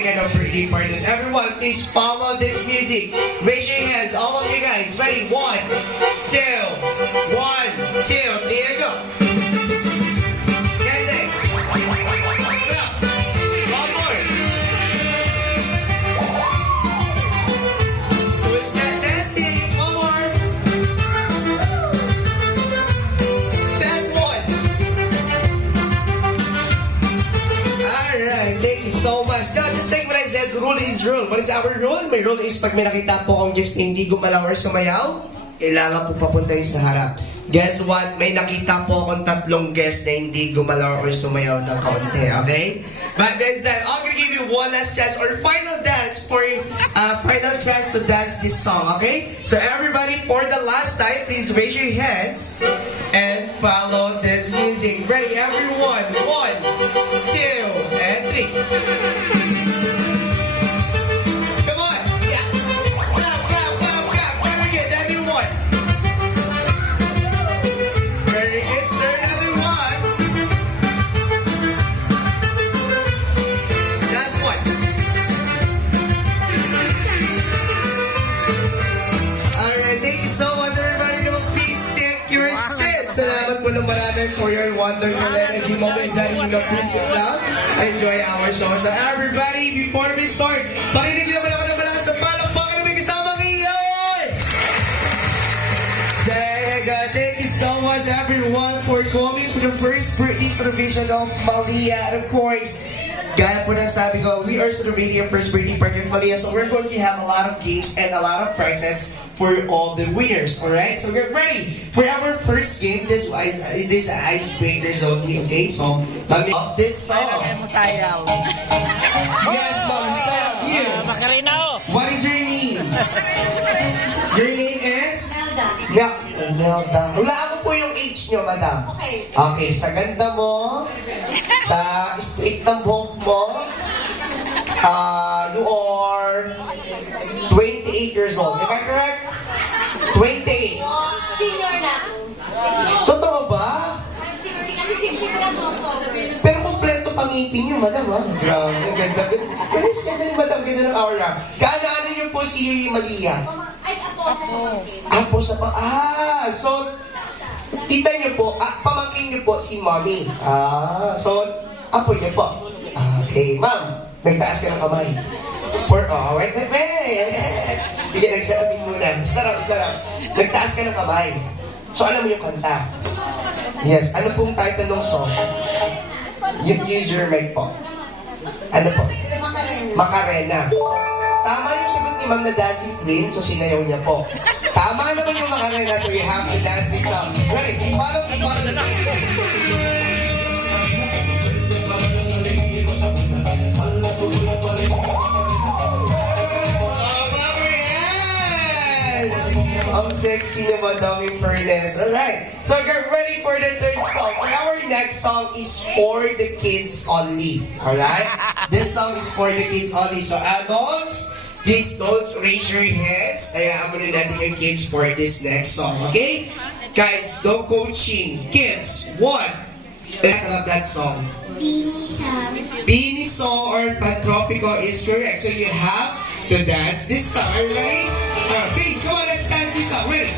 any kind of birthday parties. Everyone, please follow this music. Raise your hands, all of you guys. Ready? 1, 2, 1, 2. There you go. Ganda. One more. Twist that dancing. One more. Last one. Alright, thank you so much. Now, just take what I said. Rule is rule. What is our rule? My rule is pag may nakita po akong guest na hindi gumalaw or sumayaw, kailangan po papuntahin sa harap. Guess what? May nakita po akong 3 guests na hindi gumalaw or sumayaw ng kaunti, okay? But next time, I'm gonna give you one last chance or final dance for final chance to dance this song, okay? So everybody, for the last time, please raise your hands and follow this music. Ready, everyone? 1, 2, and 3. Salamat po ng marami for your wonderful energy moments and you know, peace and love. Enjoy our show. So everybody, before we start, parinig nyo naman ako ng malakas sa palakpakan na may kasama ngayon! Thank you so much everyone for coming for the first birthday celebration of Malia. And of course, gaya po ng sabi ko, we are celebrating our first birthday party of Malia. So we're going to have a lot of games and a lot of prizes for all the winners. Alright? So get ready for our first game. This is an icebreaker zone game. Okay? So, mami of this song. Musayaw. Yes, ma'am. Stop you. Makarina ako. What is your name? Your name is? Melda. Melda. Hulaan ko po yung age nyo, madam. Okay. Okay, sa ganda mo, sa straight ng buhok mo, you are 28 years old. Am I correct? 28. Senior na. Totoo ba? I'm 60 kasi 60 lang ako. Pero kompleto pang ngipin nyo, madam, ha? Grabe, ang ganda. Pero ganda ni madam, ganda ng aura. Kaano-ano nyo po si Malia? Ay, apo sa pamangkin. Apo sa so, tita nyo po, pamangkin nyo po si mommy. So, apo nyo po. Okay, ma'am, nagtaas ka ng kamay. Wait. Sige, nagsalamin muna. Sarap. Nagtaas ka ng kamay. So, alam mo yung kanta? Yes, ano pong title ng song? Use your mic po. Ano po? Macarena. Tama yung sagot ni Ma'am na dancing queen, so sinayaw niya po. Tama naman yung Macarena, so you have to dance this song. Ready? Follow. Ang sexy naman daw in fairness. Alright, so get ready for the third song. Our next song is for the kids only. Alright? This song is for the kids only. So adults, please don't raise your hands. I'm gonna let your kids for this next song. Okay? Guys, no coaching. Kids, 1. I love that song. Beanie song or Pantropico is correct. So you have to dance this song. Are you ready? Alright, please, come on, let's dance this song. Ready?